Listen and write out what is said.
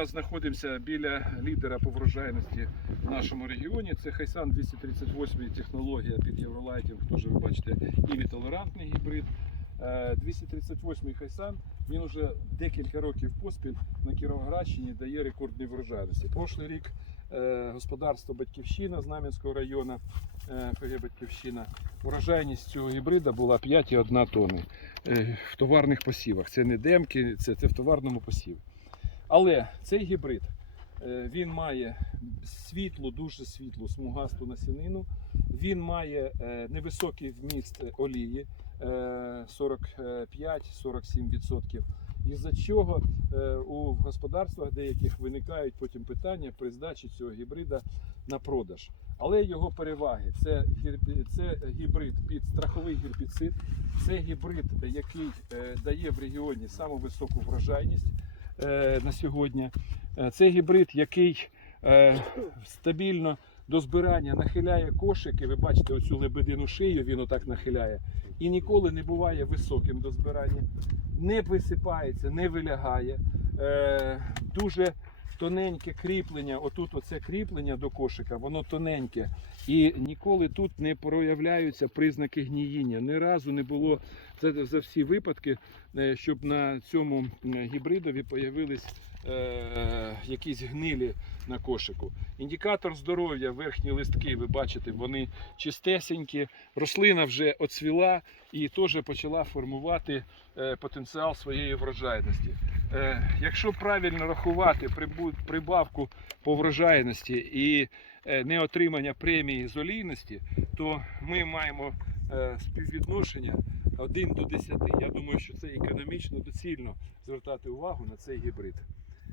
зараз знаходимося біля лідера по врожайності в нашому регіоні. Це Хайсан 238 технологія під Євролайтінг. Теж ви бачите, і толерантний гібрид. Е, 238 Хайсан він вже декілька років поспіль на Кіровоградщині дає рекордні врожайності. Прошлий рік е, господарство Батьківщина Знам'янського району е, ФГ Батьківщина. Врожайність цього гібрида була 5,1 тонни е, в товарних посівах. Це не демки, це, це в товарному посіві. Але цей гібрид е, він має світлу, дуже світлу, смугасту насінину. Він має е, невисокий вміст олії е, 45-47%. Із-за чого е, у господарствах деяких виникають потім питання при здачі цього гібрида на продаж. Але його переваги це, це гібрид під страховий гербіцид, це гібрид, який е, дає в регіоні саму високу врожайність е, на сьогодні. Е, Це гібрид, який е, стабільно до збирання нахиляє кошики. Ви бачите оцю лебедину шию, він отак нахиляє. І ніколи не буває високим до збирання. Не висипається, не вилягає. Е, дуже тоненьке кріплення. Отут оце кріплення до кошика, воно тоненьке. І ніколи тут не проявляються признаки гніїння. Ні разу не було це за всі випадки, е, щоб на цьому гібридові появились е, якісь гнилі на кошику. Індикатор здоров'я, верхні листки, ви бачите, вони чистесенькі. Рослина вже оцвіла і теж почала формувати е, потенціал своєї врожайності. Е, Якщо правильно рахувати прибавку по врожайності і е, не отримання премії з олійності, то ми маємо е, співвідношення 1 до 10. Я думаю, що це економічно доцільно звертати увагу на цей гібрид.